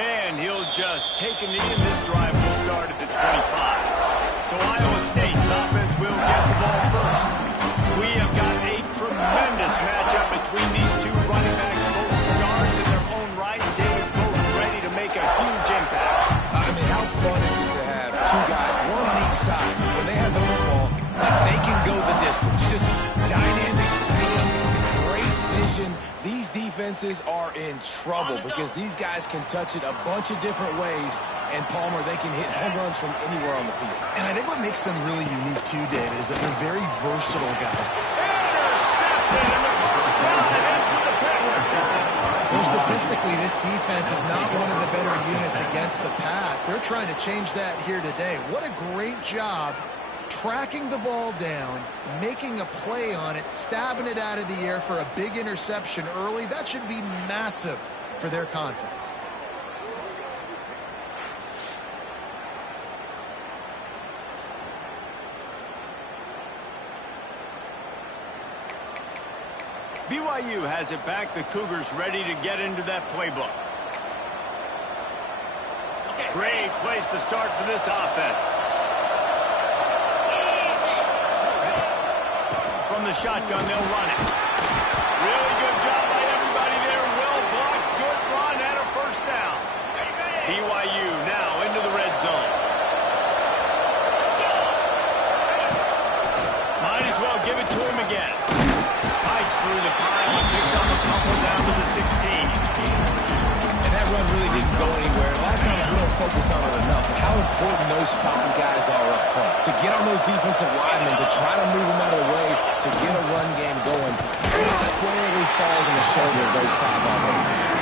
And he'll just take a knee, and this drive will start at the 25. So Iowa State's offense will get the ball first. We have got a tremendous matchup between these two running backs, both stars in their own right, and David, both ready to make a huge impact. I mean, how fun is it to have two guys, one on each side, when they have the football, like they can go the distance. Just dynamic speed, great vision. These defenses are in trouble because these guys can touch it a bunch of different ways, and Palmer, they can hit home runs from anywhere on the field. And I think what makes them really unique too, David, is that they're very versatile guys. Intercepted in the first drive. That's with the pick. Well, statistically, this defense is not one of the better units against the pass. They're trying to change that here today. What a great job tracking the ball down, making a play on it, stabbing it out of the air for a big interception early. That should be massive for their confidence. BYU has it back. The Cougars ready to get into that playbook. Great place to start for this offense. From the shotgun, they'll run it. Really good job by everybody there. Well blocked, good run, and a first down. BYU now into the red zone. Might as well give it to him again. Fights through the pile and picks up a couple down to the 16. And that run really didn't go anywhere. A lot of times we don't focus on it enough. How important those 5 guys are up front. To get on those defensive linemen, to try to move them out of the way, to get a run game going, it squarely falls on the shoulder of those 5 offensive guys.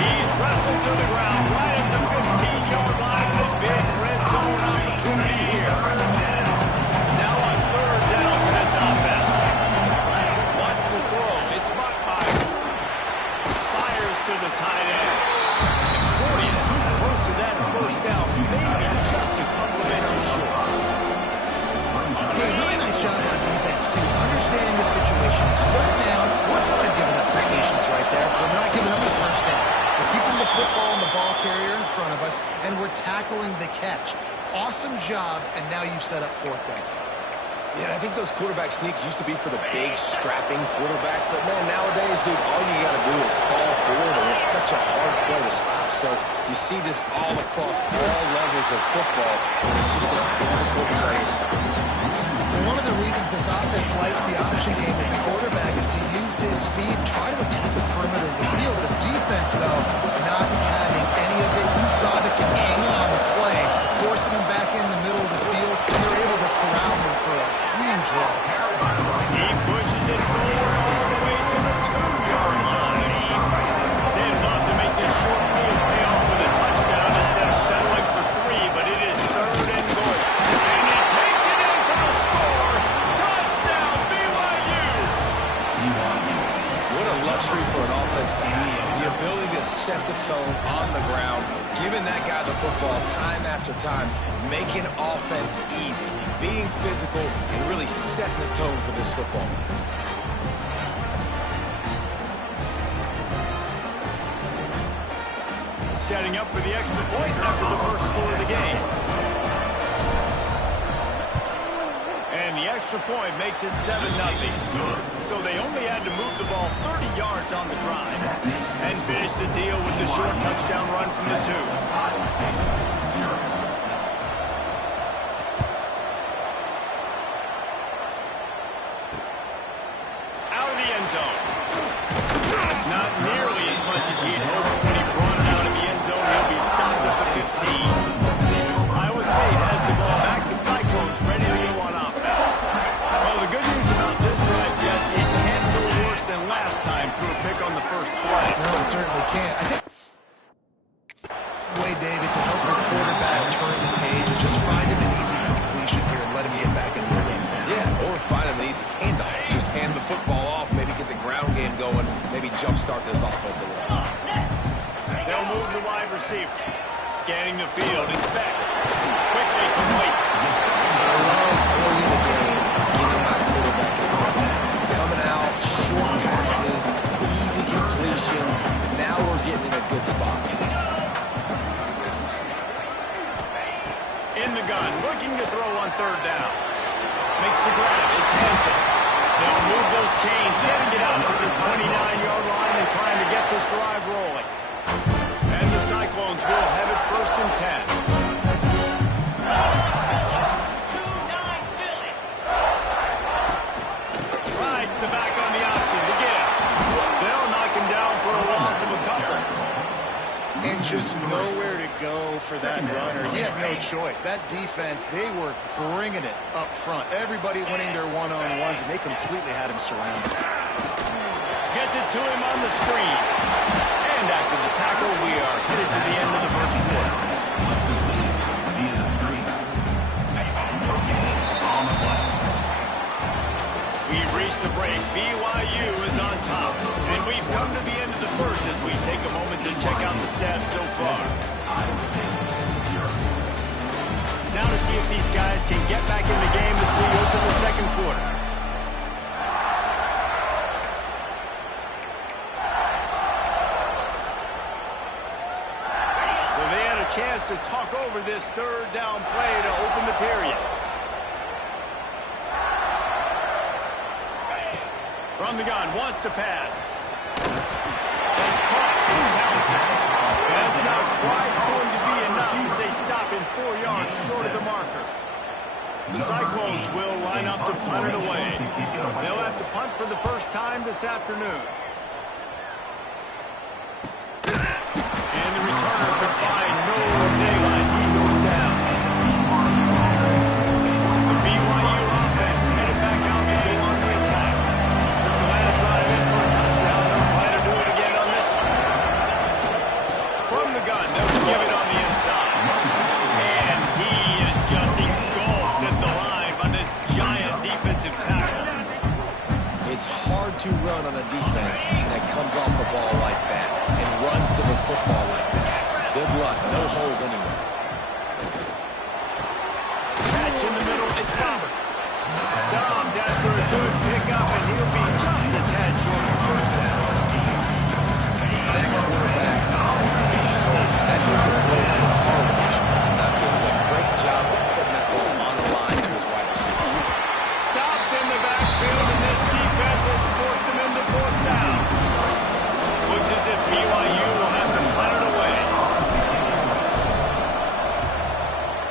He's wrestled to the ground right at the 15-yard line. A big red zone opportunity here. Now on third down for this offense. Wants to throw. It's Buckmeyer. Fires to the tight end. Boy, is he close to that first down. Maybe just a couple of inches short. Hey, really nice job on defense, too. Understanding the situation. It's third down. We're fine giving up for patience right there. We're not giving up the first down. We're keeping the football and the ball carrier in front of us, and we're tackling the catch. Awesome job, and now you've set up fourth down. Yeah, and I think those quarterback sneaks used to be for the big, strapping quarterbacks. But, man, nowadays, dude, all you got to do is fall forward, and it's such a hard play to stop. So you see this all across all levels of football, and it's just a difficult play to stop. One of the reasons this offense likes the option game with the quarterback is to use his speed, try to attack the perimeter of the field. The defense, though, not having any of it. You saw the containment on the play, forcing him back in the middle of the field, and they're able to corral him for a huge loss. He pushes it forward all the way to the 2-yard line. They'd love to make this short field pay off with a touchdown instead of settling for 3, but it is third and goal. And he takes it in for the score. Touchdown, BYU! What a luxury for an offense to have. The ability to set the tone on the ground, giving that guy the football time after time, making offense easy, being physical, and really setting the tone for this football game. Setting up for the extra point after the first score of the game. And the extra point makes it 7-0. So they only had to move the ball 30 yards on the drive and finish the deal with the short touchdown run from the 2. Out of the end zone. Not nearly as much as he'd hoped when he brought it out of the end zone. He'll be stopped at the 15. Iowa State has the ball back. The Cyclones ready to go on offense. Well, the good news about this drive, Jesse, it can't go worse than last time through a pick on the first play. No, it certainly can't. I think the way, David, to help your quarterback turn the page is just find him an easy completion here and let him get back in the game. Yeah, or find an easy handoff. Just hand the football off, maybe get the ground game going, maybe jumpstart this offense a little bit. They'll move the wide receiver. Scanning the field. It's back. Quickly complete. I love early in the game getting my quarterback in there. Coming out, short passes, easy completions. Now we're getting in a good spot. the gun, looking to throw on third down. Makes the grab. It's Hansen. They'll move those chains, getting it out to the 29-yard line and trying to get this drive rolling. And the Cyclones will have it 1st and 10. Rides the back on the option to give. They'll knock him down for a loss of a couple. And just nowhere to go for that runner. He had no choice. That defense, they were bringing it up front. Everybody winning their one-on-ones, and they completely had him surrounded. Gets it to him on the screen. And after the tackle, we are headed to the end of the first quarter. We've reached the break. BYU is on top. And we've come to the end of the first as we take a moment to check out the stats so far. Now to see if these guys can get back in the game as we open the second quarter. So they had a chance to talk over this third down play to open the period. From the gun, wants to pass. That's caught. It's Townsend. That's not quite going to be enough as they stop him 4 yards short of the marker. The Cyclones will line up to punt it away. They'll have to punt for the first time this afternoon. And the returner could find no daylight. He goes down. The BYU offense headed back out to go on the attack. The last drive in for a touchdown. They'll try to do it again on this one. From the gun, they'll give it on the inside. And he is just engulfed at the line by this giant defensive tackle. It's hard to run on a defense that comes off the ball like that and runs to the football like that. Good luck. No holes anywhere. Catch in the middle. It's Roberts. Stopped after a good pickup, and he'll be just a tad short of first down. That quarterback has the shoulders. That dude can throw to a car wash. Not doing a great job of putting that ball on the line to his wide receiver. Stopped in the backfield, and this defense has forced him into 4th down. Looks as if BYU will have to punt it away.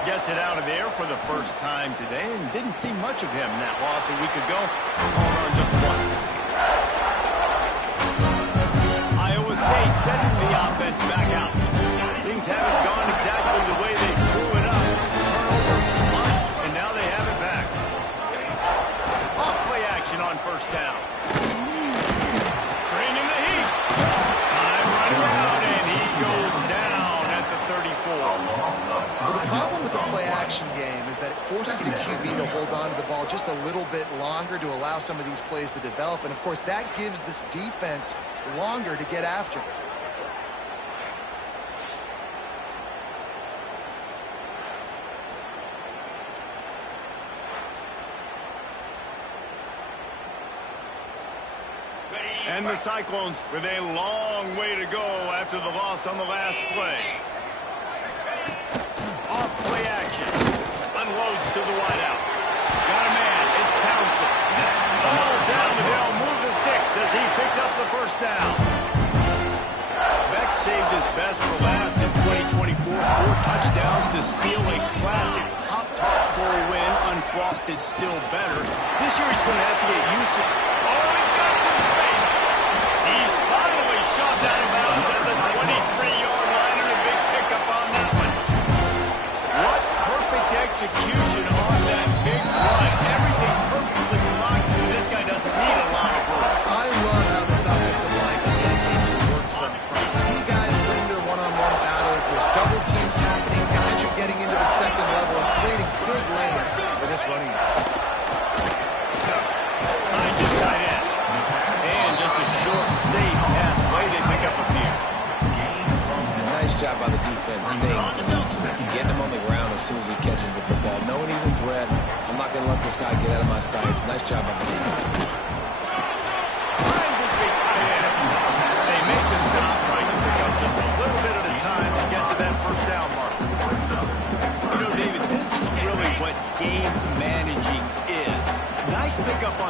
Gets it out of there for the first time today, and didn't see much of him in that loss a week ago. Called on just once. Iowa State sending the offense back out. Things haven't gone exactly the way they threw it up. Turnover, punt, and now they have it back. Off play action on 1st down. Bringing the heat. Time running out, and he goes down at the 34. Well, the problem with the play-action game is that it forces the QB to hold on to the ball just a little bit longer to allow some of these plays to develop. And, of course, that gives this defense longer to get after it. And the Cyclones with a long way to go after the loss on the last play. Off play action. Unloads to the wideout. Got a man. It's Townsend. Ball down the hill. Move the sticks as he picks up the 1st down. Beck saved his best for last in 2024. 4 touchdowns to seal a classic Pop-Top Bowl win. Unfrosted still better. This year he's going to have to get used to. Oh, he's got some space. He's finally shoved out of bounds at the 23-yard line, and a big pickup on that one. What perfect execution on that big run. Everything perfectly blocked. This guy doesn't need a lot of work. I love how this offensive line communicates and works up front. See guys winning their one-on-one battles. There's double teams happening. Guys are getting into the second level and creating big lanes for this running back. Behind his tight end. And just a short, safe pass play. They pick up a few. Nice job by the defense staying glued to him. Getting him on the ground as soon as he catches the football. Knowing he's a threat. I'm not going to let this guy get out of my sights. Nice job by the defense. Finds his big tight end. They make the stop, trying to pick up just a little bit at a time to get to that 1st down mark. You know, David, this is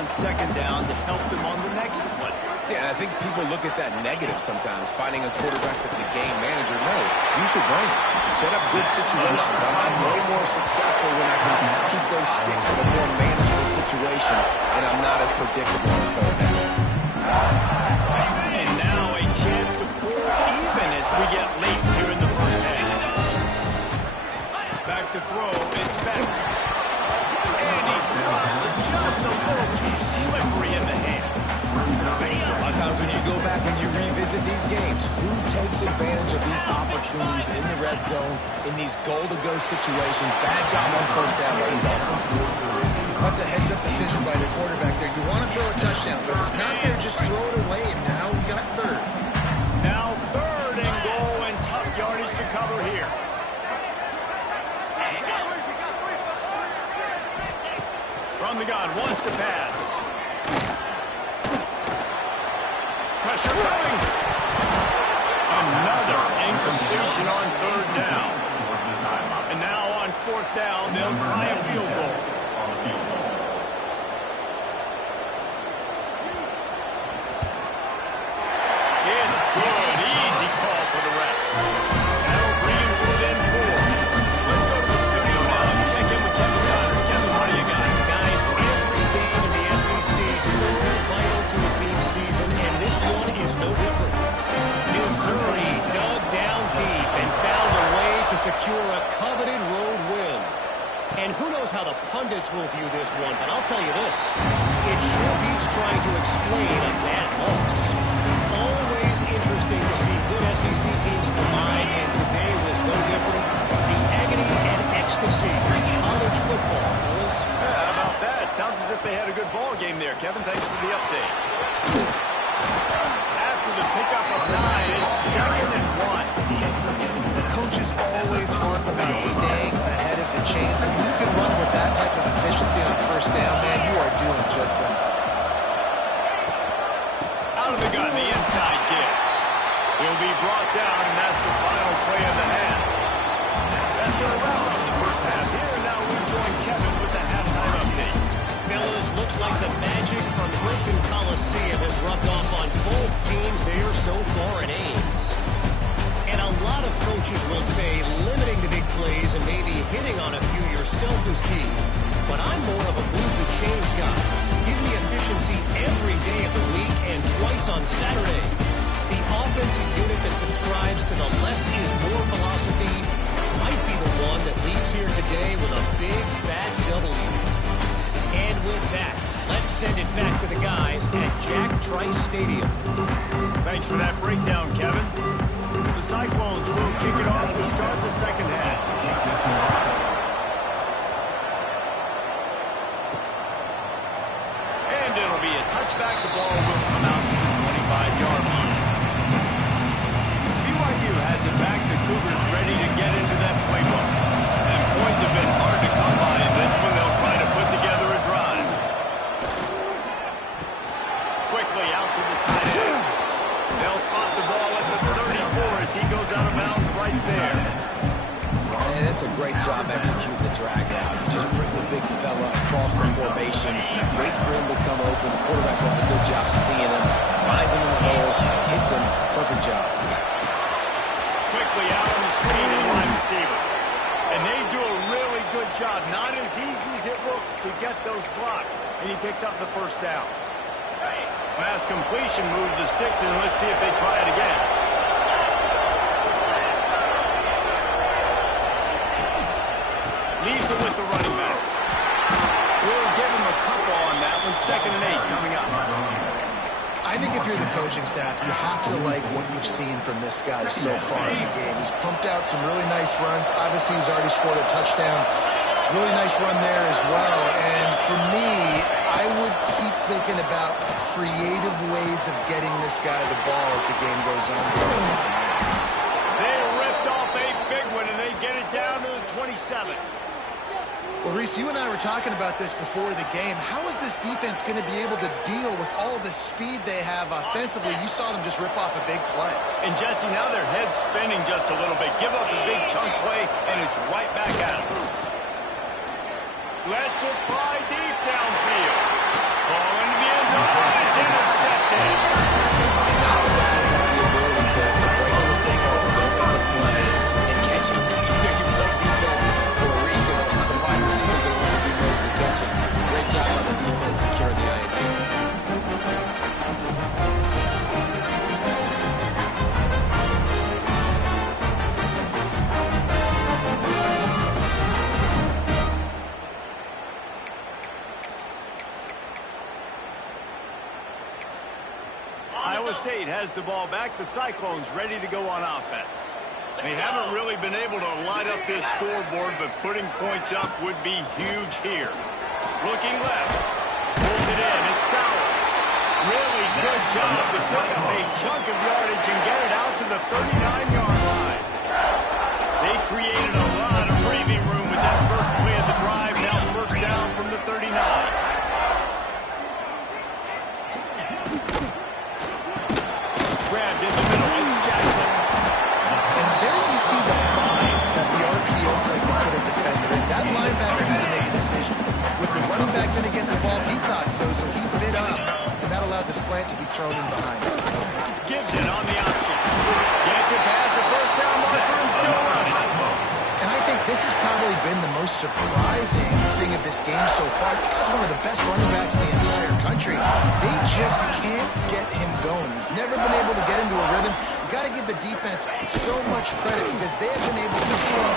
on second down to help them on the next one. Yeah, and I think people look at that negative sometimes, finding a quarterback that's a game manager. No, use your brain. Set up good situations. I'm way more successful when I can keep those sticks in a more manageable situation, and I'm not as predictable on third down. And now a chance to pull even as we get late here in the first half. Back to throw, it's Beck. And he drops it just a little too slippery in the hand. A lot of times when you go back and you revisit these games, who takes advantage of these opportunities in the red zone, in these goal-to-go situations? Bad job on first down by his offense. That's a heads-up decision by the quarterback there. You want to throw a touchdown, but if it's not there, just throw it away, and now we got third. Now third and goal, and tough yardage to cover here. From the gun, wants to pass. Pressure coming. Another incompletion on third down. And now on fourth down, they'll try a field goal. It's good. Easy call for the refs. That'll bring him to within 4. Let's go to the studio now and check in with Kevin Connors. Kevin, what do you got? Guys, every game in the SEC is so vital to a team's season, and this one is no different. Missouri dug down deep and found a way to secure a coveted road win. And who knows how the pundits will view this one, but I'll tell you this. It sure beats trying to explain a bad loss. Always interesting to see good SEC teams combine, and today was no different. The agony and ecstasy of college football, fellas. Yeah, how about that? Sounds as if they had a good ball game there. Kevin, thanks for the update. After the pickup of 9, it's 2nd and 1. The coaches always harp about staying ahead of the chains, and when you can run with that type of efficiency on first down, man, you are doing just that. Out of the gun, the inside give. He'll be brought down, and that's the final play of the half. That's going to round up the first half here, and now we join Kevin with the halftime update. Fellas, looks like the magic from Hilton Coliseum has rubbed off on both teams there so far at Ames. And a lot of coaches will say limiting the big plays and maybe hitting on a few yourself is key. But I'm more of a move the chains guy. Give me efficiency every day of the week and twice on Saturday. The offensive unit that subscribes to the less is more philosophy might be the one that leaves here today with a big fat W. And with that, let's send it back to the guys at Jack Trice Stadium. Thanks for that breakdown, Kevin. The Cyclones will kick it off to start the second half. And it'll be a touchback. The ball will come out to the 25-yard line. BYU has it back. The Cougars ready to get into that playbook. And points have been hard to come by in this one. They'll try to put together a drive. Quickly out to the tight end. They'll spot the ball at the 34 as he goes out of bounds right there. And it's a great job executing the drag route. You just bring the big fella across the formation, wait for him to come open. The quarterback does a good job seeing him, finds him in the hole, hits him. Perfect job. Quickly out on the screen to the wide receiver. And they do a really good job. Not as easy as it looks to get those blocks. And he picks up the first down. Pass completion moves the sticks, and let's see if they try it again. Leaves it with the running back. We'll give him a couple on that one. 2nd and 8 coming up. I think if you're the coaching staff, you have to like what you've seen from this guy so far in the game. He's pumped out some really nice runs. Obviously, he's already scored a touchdown. Really nice run there as well. And for me, I would keep thinking about creative ways of getting this guy the ball as the game goes on. They ripped off a big one, and they get it down to the 27. Well, Reese, you and I were talking about this before the game. How is this defense going to be able to deal with all the speed they have offensively? You saw them just rip off a big play. And, Jesse, now their head's spinning just a little bit. Give up a big chunk play, and it's right back at them. Let's it fly deep downfield. Ball into the end zone. It's intercepted. And now the guys have the ability to break the football, go make a play, and catch it. You play defense for a reason. The wide receivers are the ones that do most of the catching. Great job on the defense securing the INT. Iowa State has the ball back. The Cyclones ready to go on offense. They haven't really been able to light up this scoreboard, but putting points up would be huge here. Looking left. Pulls it in. It's Sauer. Really good job to pick up a chunk of yardage and get it out to the 39-yard line. They created a lot of breathing room with that first play of the drive. Now first down from the 39. Grabbed in the middle. It's Jackson. And there you see the bind that the RPO play can put a defender in. That linebacker had to make a decision. Was the running back going to get the ball? He thought so, so he bit up. And that allowed the slant to be thrown in behind him. Gives it on the option. Gets it past the first down marker and still running. And I think this has probably been the most surprising thing of this game so far. This guy's one of the best running backs in the entire country. They just can't get him going. He's never been able to get into a rhythm. You got to give the defense so much credit because they have been able to show.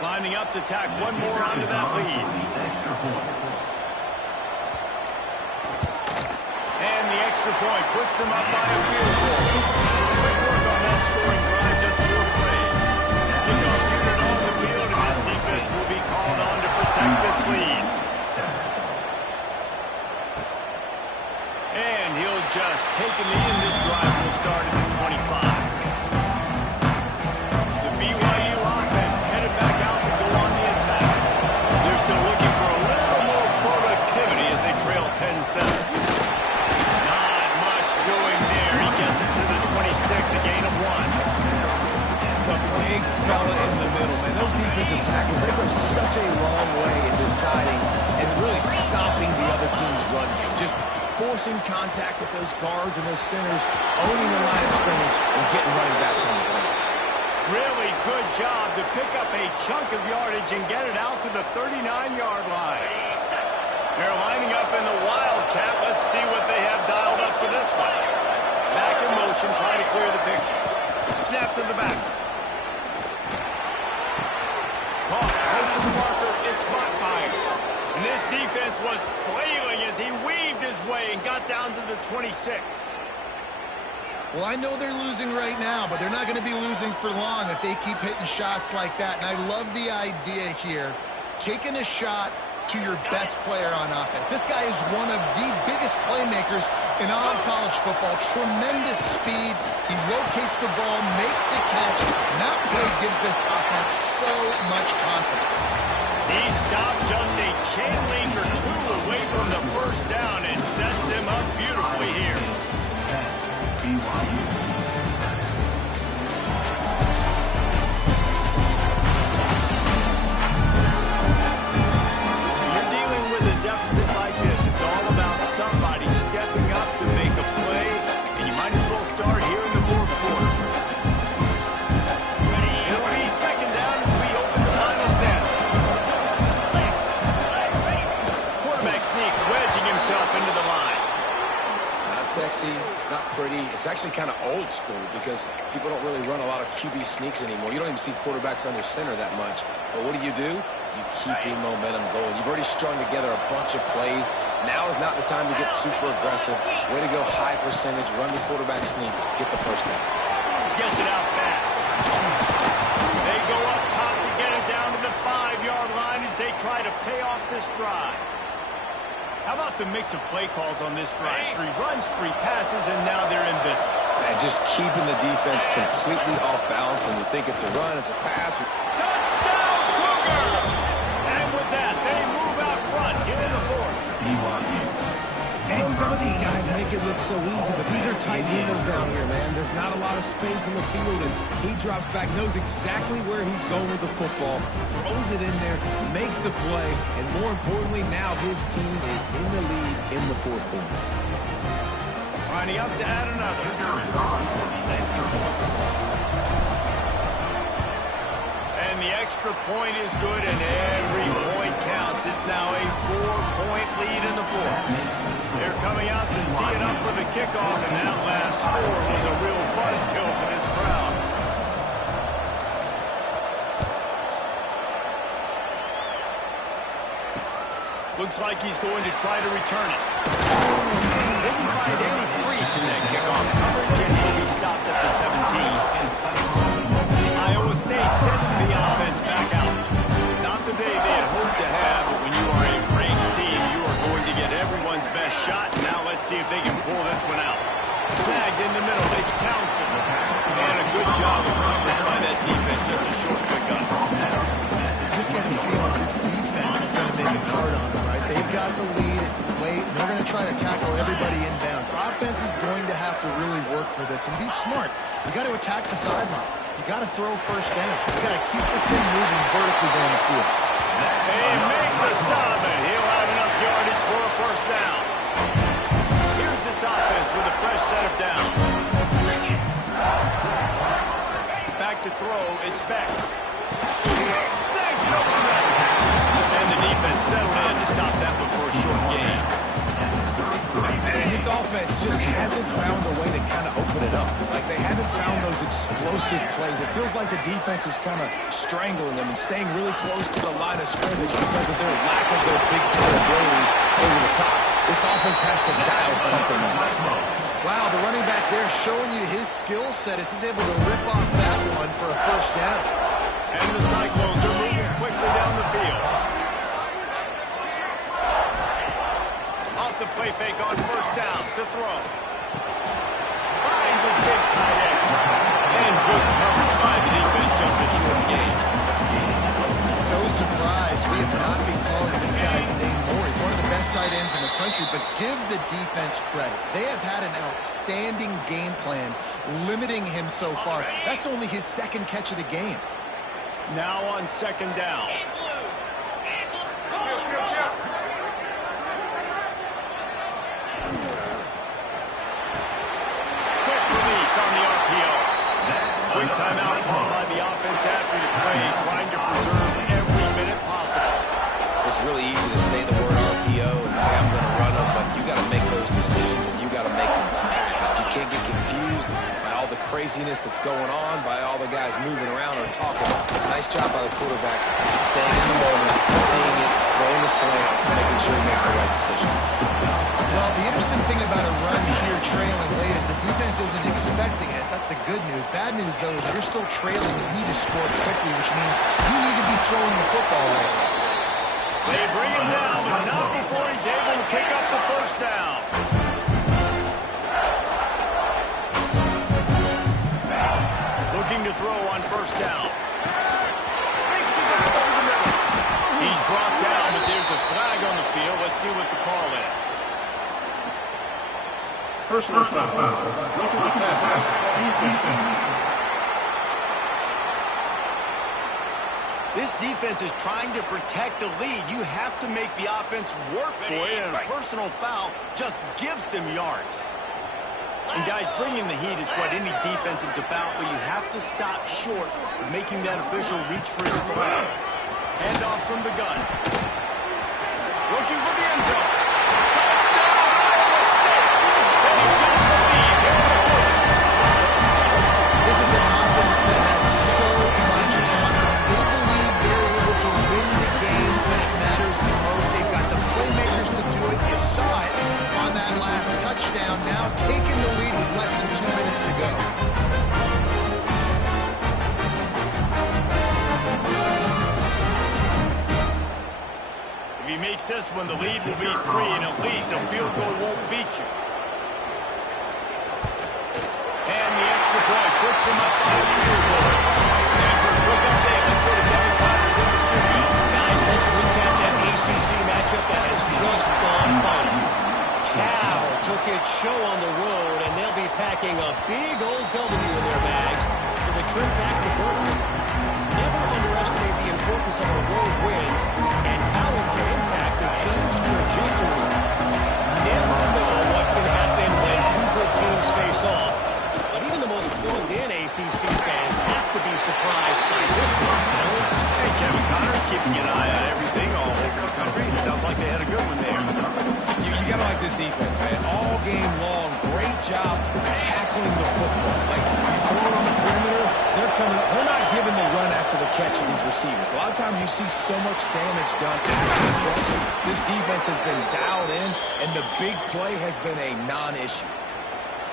Lining up to tack one more onto that lead. And the extra point puts them up by a field goal. Great work on that scoring drive, just 4 plays. Kickoff unit on the field, and this defense will be called on to protect this lead. And he'll just take a knee, and this drive will start at the 25. The BYU offense headed back out to go on the attack. They're still looking for a little more productivity as they trail 10-7. Not much doing there. He gets it to the 26, a gain of 1. The big fella in the middle, man. Those defensive tackles, they go such a long way in deciding and really stopping the other team's run game. Just forcing contact with those guards and those centers, owning the line of scrimmage, and getting running backs on the ground. Really good job to pick up a chunk of yardage and get it out to the 39-yard line. They're lining up in the Wildcat. Let's see what they have dialed up for this one. Back in motion, trying to clear the picture. Snap to the back. Caught, close to the marker, it's Botmeyer. And this defense was flailing as he weaved his way and got down to the 26. Well, I know they're losing right now, but they're not going to be losing for long if they keep hitting shots like that. And I love the idea here, taking a shot to your best player on offense. This guy is one of the biggest playmakers in all of college football. Tremendous speed. He locates the ball, makes a catch, and that play gives this offense so much confidence. He stopped just a chain link or 2 away from the first down and sets them up beautifully here. BYU. You're dealing with a deficit like this. It's all about somebody stepping up to make a play, and you might as well start here in the fourth quarter. It'll be second down as we open the final stanza. Quarterback sneak, wedging himself into the line. Sexy, it's not pretty. It's actually kind of old school because people don't really run a lot of QB sneaks anymore. You don't even see quarterbacks under center that much. But what do? You keep your momentum going. You've already strung together a bunch of plays. Now is not the time to get super aggressive. Way to go high percentage, run the quarterback sneak, get the first down. Gets it out fast. next drive. How about the mix of play calls on this drive? 3 runs, 3 passes, and now they're in business. And just keeping the defense completely off balance. When you think it's a run, it's a pass. Touchdown, Cougar! And with that, they move out front, get in the fourth. And some of these guys make it look so easy, but these are tight windows down here, man. There's not a lot of space in the field, and he drops back, knows exactly where he's going with the football, throws it in there, makes the play, and more importantly, now his team is in the lead in the fourth quarter. Lining up to add another. And the extra point is good, and every point counts. It's now a 4-point lead in the fourth. They're coming out to tee it up for the kickoff, and that last score was a real buzzkill for this crowd. Looks like he's going to try to return it. Didn't find any crease in that kickoff coverage, and he'll be stopped at the 17. Iowa State sending the offense back out. Not the day they had hoped to have, but when you are a ranked team, you are going to get everyone's best shot. Now let's see if they can pull this one out. Snagged in the middle, it's Townsend. And a good job of coverage by that defense, just a short pickup. Just getting the feeling this defense is going to make a card on them, right? They've got the lead, it's late, and they're going to try to tackle everybody inbounds. Offense is going to have to really work for this and be smart. You got to attack the sidelines. You got to throw first down. You got to keep this thing moving vertically down the field. They make the stop, and he'll have enough yardage for a first down. Here's this offense with a fresh set of downs. Back to throw, it's Beck. Snags it over the middle. And the defense settled in to stop that one for a short gain. And this offense just hasn't found a way to kind of open it up. Like, they haven't found those explosive plays. It feels like the defense is kind of strangling them and staying really close to the line of scrimmage because of their lack of their big play ability over the top. This offense has to dial something up. Wow, the running back there showing you his skill set as he's able to rip off that one for a first down. And the Cyclones are moving quickly down the field. Off the play fake on first down to throw. Finds his big tight end. And good coverage by the defense, just a short gain. So surprised we have not been calling this guy's name more. He's one of the best tight ends in the country, but give the defense credit. They have had an outstanding game plan limiting him so far. That's only his second catch of the game. Now on second down. Quick release on the RPO. Quick timeout called by the offense after the play, trying to preserve every minute possible. It's really easy to say the word RPO and say I'm going to run them, but you got to make those decisions and you got to make them fast. You can't get confused by all the craziness that's going on, by all the guys moving around or talking. Nice job by the quarterback, staying in the moment, seeing it, throwing the slant, making sure he makes the right decision. Well, the interesting thing about a run here trailing late is the defense isn't expecting it. That's the good news. Bad news, though, is you're still trailing. You need to score quickly, which means you need to be throwing the football right now. They bring him down, but not before he's able to pick up the first down. Looking to throw on first down. Makes it down over the middle. He's brought down, but there's a flag on the field. Let's see what the call is. Personal foul. Roughing the passer. Defense. This defense is trying to protect the lead. You have to make the offense work for it, and a personal foul just gives them yards. And guys, bringing the heat is what any defense is about, but you have to stop short of making that official reach for his flag. Handoff from the gun. Looking for the end zone. Touchdown, Iowa State! They've got the lead here in the fourth. This is an offense that has so much confidence. They believe they're able to win the game when it matters the most. They've got the playmakers to do it. You saw it on that last touchdown. Now taking the lead with less than 2 minutes to go. If he he makes this one, the lead will be 3, and at least a field goal won't beat you. And the extra point puts them up by a field goal. And for a quick update, let's go to Kevin Connors in the studio. Guys, let's recap that ACC matchup that has just gone final. Cal took its show on the road, and they'll be packing a big old W in their bags for the trip back to Berkeley. Never underestimate the importance of a road win and how it can impact a team's trajectory. Never know what can happen when two good teams face off, but even the most plugged-in ACC fans have to be surprised by this one, fellas. Hey, Kevin Connors keeping an eye on everything all over the country. It sounds like they had a good one there. You gotta like this defense, man. All game long, great job tackling the football. Like, you throw it on the perimeter, they're coming up. They're not giving the run after the catch of these receivers. A lot of times you see so much damage done after the catch. This defense has been dialed in, and the big play has been a non-issue.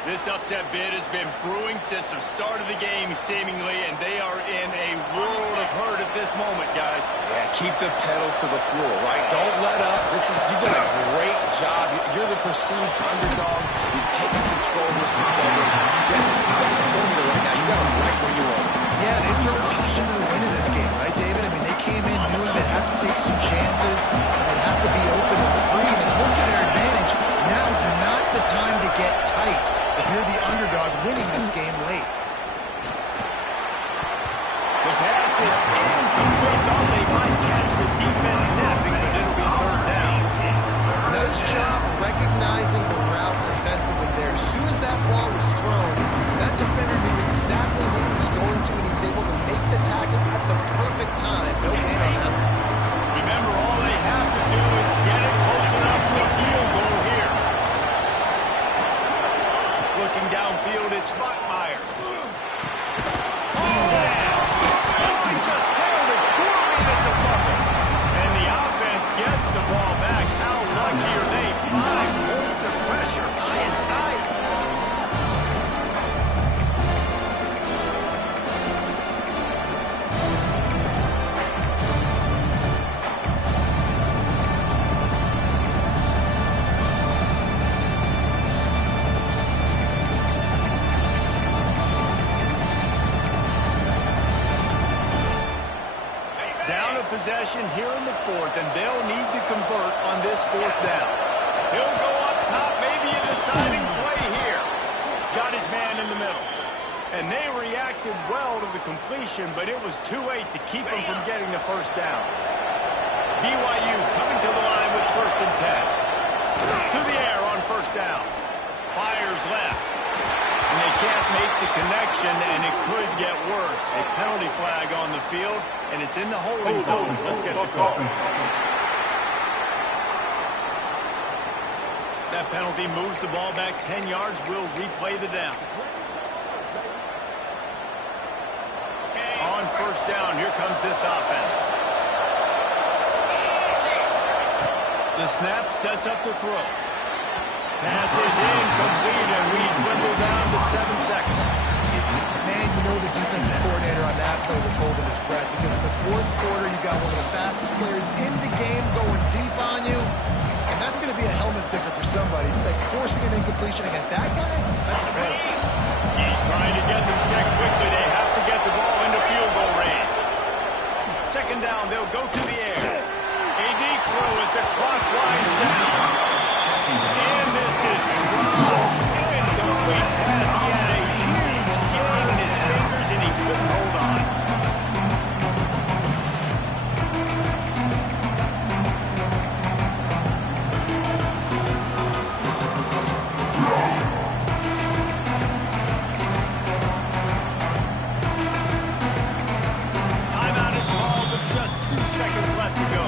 This upset bid has been brewing since the start of the game, seemingly, and they are in a world of hurt at this moment, guys. Yeah, keep the pedal to the floor, right? Don't let up. You've done a great job. You're the perceived underdog. You've taken control of this football game. Jesse, you got the formula right now. You got them right where you are. Yeah, they throw caution to the wind in this game, right, David? I mean, they came in knowing they'd have to take some chances, and they'd have to be open and free, and it's worked to their advantage. Now is not the time to get tight if you're the underdog winning this game late. The pass is incomplete. Thought they might catch the defense napping, but it'll be third down. Nice job recognizing the route defensively there. As soon as that ball was thrown, that defender knew exactly who he was going to, and he was able to make the tackle at the perfect time. No gain on that. Remember, all they have to do is get it close enough to a field goal here. Looking downfield, it's Bachmeier. He just held it poorly, and it's a fumble. And the offense gets the ball back. How lucky are they? 5 points of pressure, high and tight. Possession here in the 4th, and they'll need to convert on this 4th down. He'll go up top, maybe a deciding play here. Got his man in the middle. And they reacted well to the completion, but it was too late to keep him from getting the first down. BYU coming to the line with 1st and 10. To the air on 1st down. Fires left. And they can't make the connection, and it could get worse. A penalty flag on the field, and it's in the holding zone. Let's get the call. That penalty moves the ball back 10 yards. We'll replay the down. On 1st down, here comes this offense. The snap sets up the throw. Pass is incomplete, and we dwindle down to 7 seconds. Man, you know the defensive coordinator on that play was holding his breath, because in the 4th quarter, you got one of the fastest players in the game going deep on you, and that's going to be a helmet sticker for somebody. Like, forcing an incompletion against that guy, that's incredible. He's trying to get them set quickly. They have to get the ball into field goal range. 2nd down, they'll go to the air. A deep throw as the clock winds down. And this is dropped. Incomplete pass. He had a huge gain in his fingers, and he couldn't hold on. Timeout is called with just 2 seconds left to go.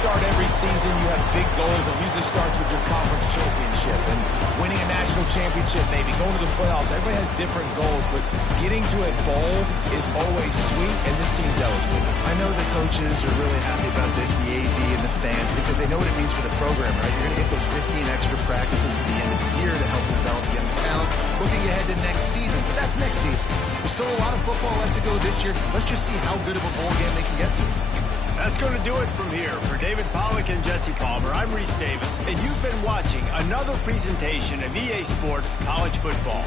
start every season, you have big goals. It usually starts with your conference championship and winning a national championship, maybe going to the playoffs. Everybody has different goals, but getting to a bowl is always sweet, and this team's eligible. I know the coaches are really happy about this, the AD and the fans, because they know what it means for the program, right? You're going to get those 15 extra practices at the end of the year to help develop young talent. Looking ahead to next season, but that's next season. There's still a lot of football left to go this year. Let's just see how good of a bowl game they can get to. That's going to do it from here. For David Pollack and Jesse Palmer, I'm Reese Davis, and you've been watching another presentation of EA Sports College Football.